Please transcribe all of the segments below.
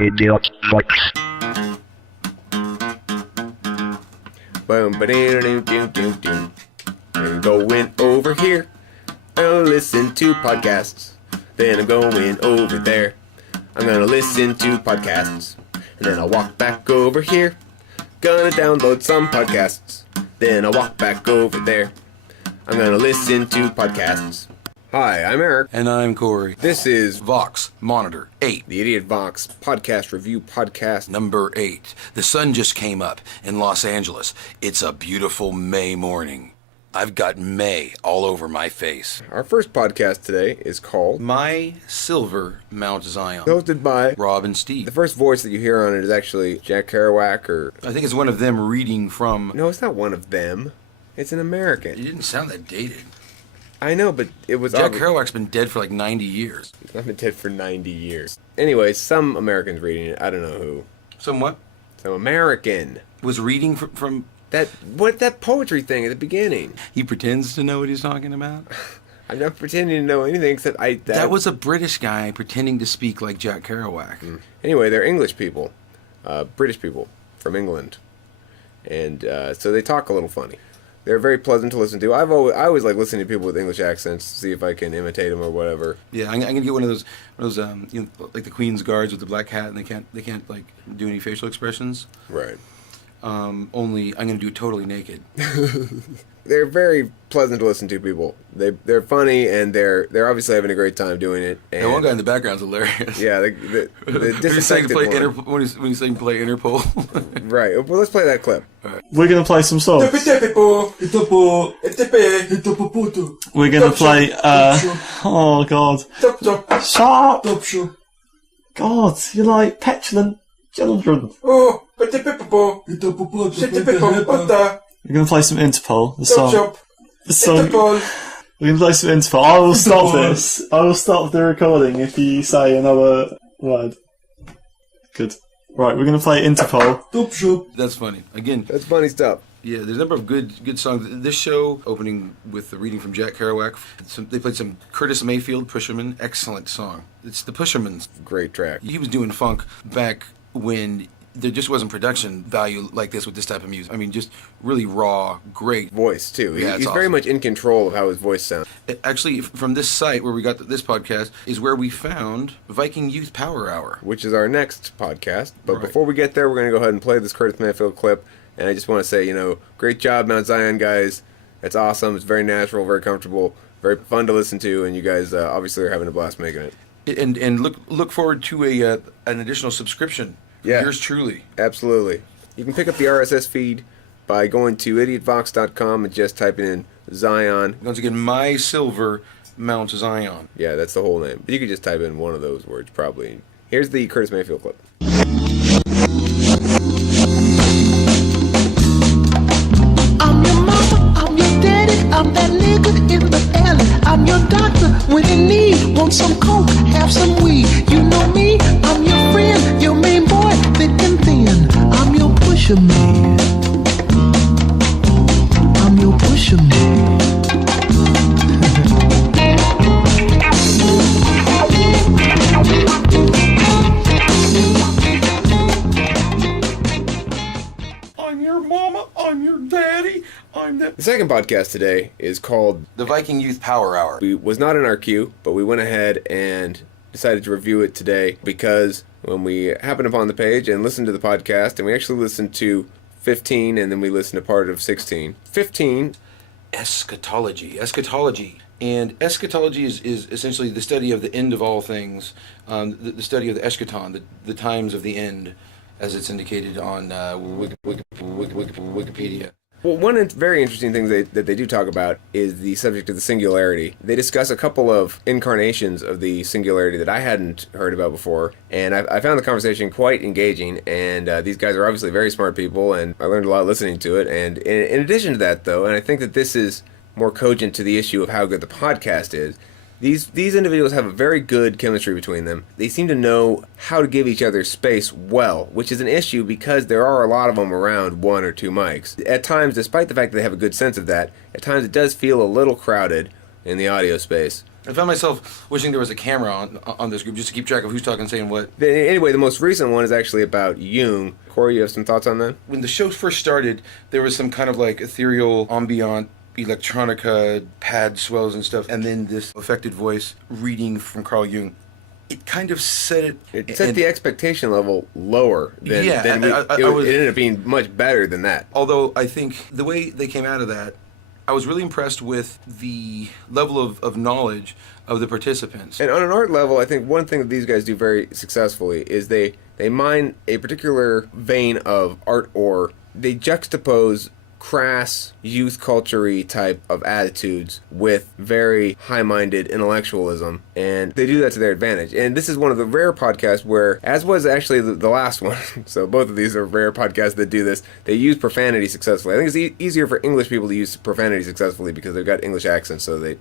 Idiot Vox. Boom, ba-dee-doo-doo-doo-doo. I'm going over here. I'll listen to podcasts. Then I'm going over there. I'm gonna listen to podcasts. And then I'll walk back over here. Gonna download some podcasts. Then I'll walk back over there. I'm gonna listen to podcasts. Hi, I'm Eric. And I'm Corey. This is Vox Monitor 8. the Idiot Vox podcast review podcast. Number 8. The sun just came up in Los Angeles. It's a beautiful May morning. I've got May all over my face. Our first podcast today is called My Silver Mount Zion. hosted by Rob and Steve. The first voice that you hear on it is actually Jack Kerouac, or... I think it's one of them reading from... No, it's not one of them. It's an American. It didn't sound that dated. I know, but it was... Jack Kerouac's been dead for like 90 years. He's not been dead for 90 years. Anyway, some Americans reading it. I don't know who. Somewhat. Some American. Was reading from... That poetry thing at the beginning. He pretends to know what he's talking about? I'm not pretending to know anything except That was a British guy pretending to speak like Jack Kerouac. Anyway, they're English people. British people from England. And so they talk a little funny. They're very pleasant to listen to. I always like listening to people with English accents to see if I can imitate them or whatever. Yeah, I'm gonna get one of those like the Queen's Guards with the black hat, and they can't like do any facial expressions. Right. Only I'm gonna do it totally naked. They're very pleasant to listen to people. They're funny, and they're obviously having a great time doing it. And one guy in the background's hilarious. Yeah, the disaffected one. When he's saying play Interpol. Right. Well, let's play that clip. We're going to play some songs. We're going to play, oh God. Shut up! God, you're like petulant children. We're going to play some Interpol, the song. We're going to play some Interpol. I will stop this. I will stop the recording if you say another word. Good. Right, we're going to play Interpol. That's funny. Again, That's funny stuff. yeah, there's a number of good songs. This show, opening with the reading from Jack Kerouac, they played some Curtis Mayfield, Pusherman. Excellent song. It's the Pushermans. Great track. He was doing funk back when there just wasn't production value like this with this type of music. I mean, just really raw, great Voice, too. Yeah, it's He's very awesome. much in control of how his voice sounds. Actually, from this site where we got this podcast is where we found Viking Youth Power Hour. Which is our next podcast. But Right. before we get there, we're going to go ahead and play this Curtis Mayfield clip. And I just want to say, great job, Mount Zion, guys. It's awesome. It's very natural, very comfortable, very fun to listen to. And you guys obviously are having a blast making it. And look forward to an additional subscription. From Yeah. yours truly. Absolutely. You can pick up the RSS feed by going to idiotvox.com and just typing in Zion. Once again, My Silver Mount Zion. Yeah, that's the whole name. But you could just type in one of those words, probably. Here's the Curtis Mayfield clip. I'm your mama, I'm your daddy, I'm that nigga in the alley. I'm your doctor when you need, want some coke, have some weed. You know me, I'm your friend, your main boy, thick and thin. I'm your pusher man. I'm your pusher man. I'm your mama, I'm your daddy, I'm the... The second podcast today is called The Viking Youth Power Hour. We was not in our queue, but we went ahead and decided to review it today because when we happened upon the page and listened to the podcast, and we actually listened to 15 and then we listened to part of 16. 15. Eschatology. And eschatology is essentially the study of the end of all things, the study of the eschaton, the times of the end, as it's indicated on Wikipedia. Well, one very interesting thing that they do talk about is the subject of the singularity. They discuss a couple of incarnations of the singularity that I hadn't heard about before, and I found the conversation quite engaging, and these guys are obviously very smart people, and I learned a lot listening to it. And in addition to that, though, and I think that this is more cogent to the issue of how good the podcast is, These individuals have a very good chemistry between them. They seem to know how to give each other space well, which is an issue because there are a lot of them around one or two mics. At times, despite the fact that they have a good sense of that, at times it does feel a little crowded in the audio space. I found myself wishing there was a camera on this group just to keep track of who's talking and saying what. Anyway, the most recent one is actually about Jung. Corey, you have some thoughts on that? When the show first started, there was some kind of like ethereal, ambient, electronica, pad swells and stuff, and then this affected voice reading from Carl Jung. It kind of set it... It set the expectation level lower than... Yeah, than it ended up being much better than that. Although I think the way they came out of that, I was really impressed with the level of knowledge of the participants. And on an art level, I think one thing that these guys do very successfully is they mine a particular vein of art, or they juxtapose crass, youth culture-y type of attitudes with very high-minded intellectualism, and they do that to their advantage. And this is one of the rare podcasts where, as was actually the last one, so both of these are rare podcasts that do this, they use profanity successfully. I think it's easier for English people to use profanity successfully because they've got English accents, so it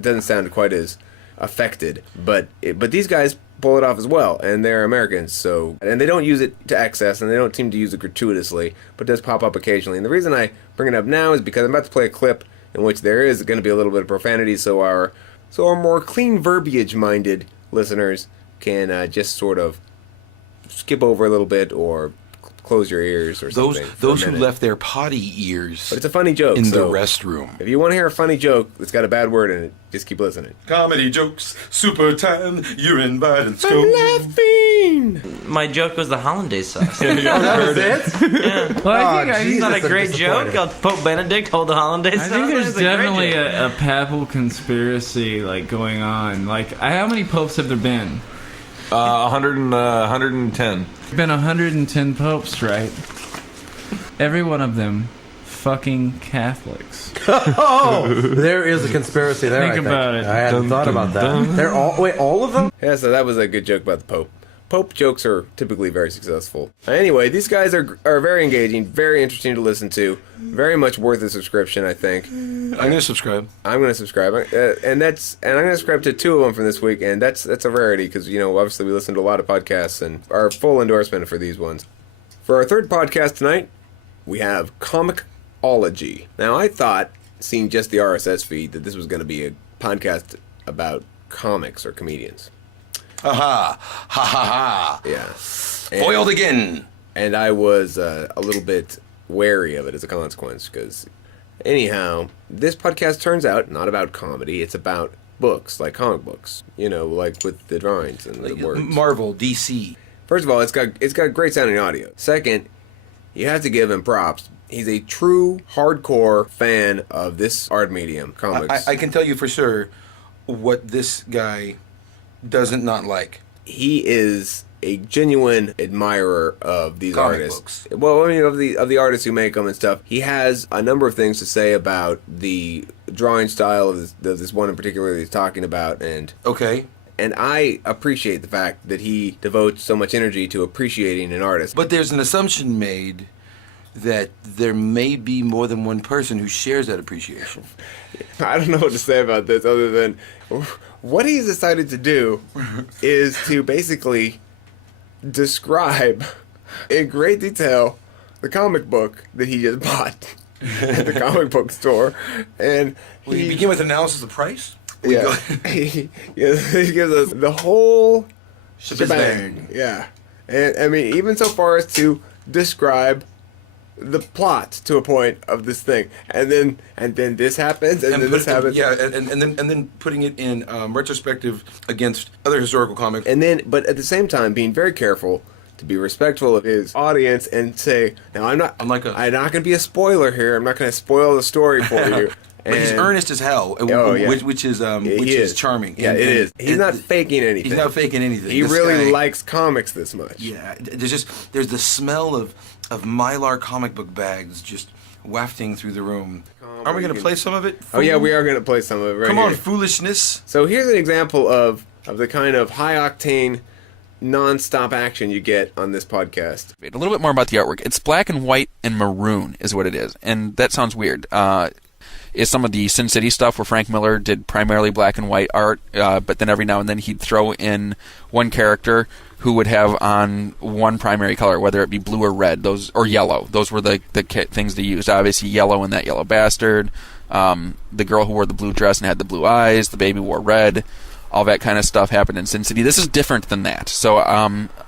doesn't sound quite as affected. But these guys pull it off as well, and they're Americans, and they don't use it to excess, and they don't seem to use it gratuitously, but it does pop up occasionally. And the reason I bring it up now is because I'm about to play a clip in which there is going to be a little bit of profanity, so our more clean verbiage-minded listeners can just sort of skip over a little bit or close your ears or something. Those who left their potty ears. But it's a funny joke in the restroom. If you want to hear a funny joke that's got a bad word in it, just keep listening. Comedy jokes, super tan, urine bite and I'm laughing. My joke was the hollandaise sauce. That was it? Yeah. Well, I think it's not a great joke. Pope Benedict hold the hollandaise sauce. I think there's That's a great definitely joke. a papal conspiracy going on. How many popes have there been? 110. Been 110 popes, right? Every one of them fucking Catholics. Oh, there is a conspiracy there. Think about it. I hadn't thought about that. They're all of them? Yeah, so that was a good joke about the Pope. Pope jokes are typically very successful. Anyway, these guys are very engaging, very interesting to listen to, very much worth a subscription, I think. I'm going to subscribe. I'm going to subscribe, and I'm going to subscribe to 2 of them from this week, and that's a rarity because obviously we listen to a lot of podcasts and our full endorsement for these ones. For our third podcast tonight, we have Comicology. Now, I thought, seeing just the RSS feed, that this was going to be a podcast about comics or comedians. Ha ha ha ha. Yeah. Foiled again. And I was a little bit wary of it as a consequence because, anyhow, this podcast turns out not about comedy. It's about books, like comic books. Like with the drawings and the words. Marvel, DC. First of all, it's got great sounding audio. Second, you have to give him props. He's a true hardcore fan of this art medium, comics. I can tell you for sure what this guy doesn't not like. He is a genuine admirer of these Comic artists. books. Well, I mean, of the artists who make them and stuff. He has a number of things to say about the drawing style of this one in particular that he's talking about, and I appreciate the fact that he devotes so much energy to appreciating an artist. But there's an assumption made that there may be more than one person who shares that appreciation. I don't know what to say about this other than what he's decided to do is to basically describe in great detail the comic book that he just bought at the comic book store. And he begin with analysis of price? Yeah. He gives us the whole shebang. Yeah. And I mean, even so far as to describe the plot to a point of this thing, and then this happens, and then this happens. Yeah, and then putting it in retrospective against other historical comics. And then, but at the same time, being very careful to be respectful of his audience and say, now I'm not going to be a spoiler here. I'm not going to spoil the story for you. But he's earnest as hell, which is charming. Yeah, it is. He's not faking anything. He's not faking anything. He really likes comics this much. Yeah, there's the smell of Mylar comic book bags just wafting through the room. Aren't we going to play some of it? Oh yeah, we are going to play some of it right Come here. on, foolishness. So here's an example of the kind of high octane non-stop action you get on this podcast. A little bit more about the artwork. It's black and white and maroon is what it is, and that sounds weird. Is some of the Sin City stuff where Frank Miller did primarily black and white art, but then every now and then he'd throw in one character who would have on one primary color, whether it be blue or red, or yellow. Those were the things they used. Obviously, yellow in That Yellow Bastard, The girl who wore the blue dress and had the blue eyes, the baby wore red. All that kind of stuff happened in Sin City. This is different than that. So,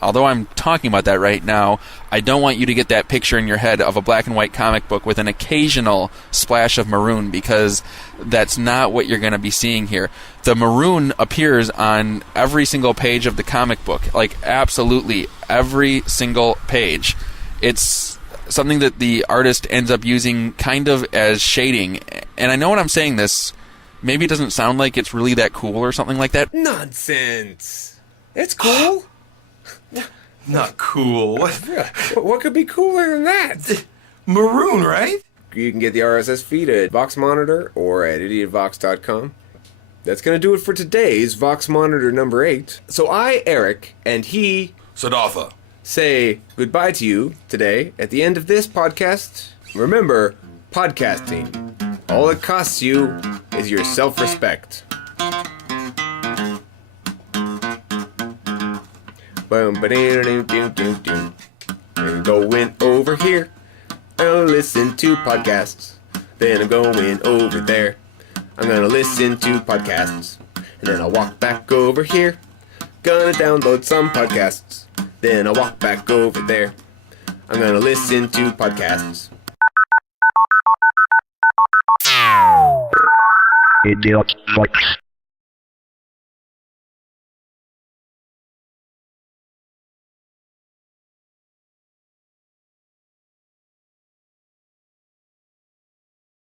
although I'm talking about that right now, I don't want you to get that picture in your head of a black and white comic book with an occasional splash of maroon, because that's not what you're going to be seeing here. The maroon appears on every single page of the comic book, like absolutely every single page. It's something that the artist ends up using kind of as shading. And I know when I'm saying this, maybe it doesn't sound like it's really that cool or something like that. Nonsense. It's cool. Not cool. What could be cooler than that? Maroon, right? You can get the RSS feed at Vox Monitor or at idiotvox.com. That's going to do it for today's Vox Monitor number 8. So I, Eric, and he, Siddhartha, say goodbye to you today at the end of this podcast. Remember, podcasting, all it costs you is your self-respect. Boom, ba-dee-doo-doo-doo-doo. I'm going over here. I'll listen to podcasts. Then I'm going over there. I'm gonna listen to podcasts. And then I'll walk back over here. Gonna download some podcasts. Then I'll walk back over there. I'm gonna listen to podcasts. Idiot Vox.